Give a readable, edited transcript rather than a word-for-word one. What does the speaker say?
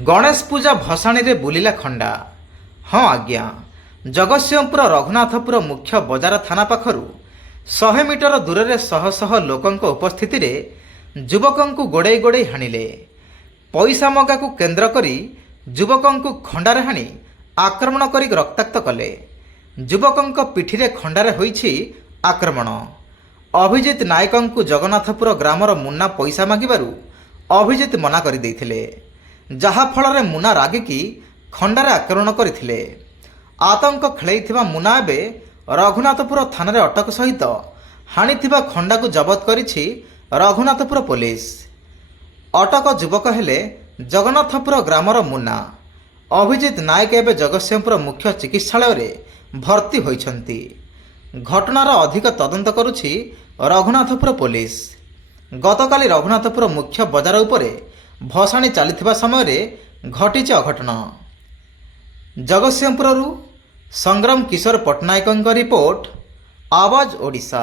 गणेश पूजा भसाणी रे बुलिला खंडा। हाँ आज्ञा, जगतसिंहपुर रघुनाथपुर मुख्य बजार थाना पाखरु 100 मीटर दूर में शह शह लोकंक उपस्थिति रे युवकों गोड़े गोड़े हाणिले। पैसा मगा को केन्द्र करी युवकों खंडारे हाणी आक्रमण करी रक्ताक्त कले। युवकों पिठिरे खंडारे होईछि आक्रमण। अभिजित नायकों जगन्नाथपुर ग्रामर मुन्ना पैसा मागिबारु अभिजित मना करि दैथिले, जहा फल मुना रागिकी खंडारे आक्रमण करथिले। आतंक खेलैथिबा मुना एबे रघुनाथपुर थाना रे अटक सहित हाणीथिबा खंडा को जबत करिछि रघुनाथपुर पुलिस। अटक युवक हेले जगन्नाथपुर ग्रामर मुना। अभिजित नायक एबे जगतसिंहपुर मुख्य चिकित्सालय रे भर्ती होइछंती। घटनार अधिक तदंत करुछि रघुनाथपुर पुलिस। गतकाली रघुनाथपुर मुख्य बजार उपरे भसाणी चलिथिबा समय रे घटिछि अघटन। जगतसिंहपुररू संग्राम किशोर पट्टनायक रिपोर्ट, आवाज ओडिशा।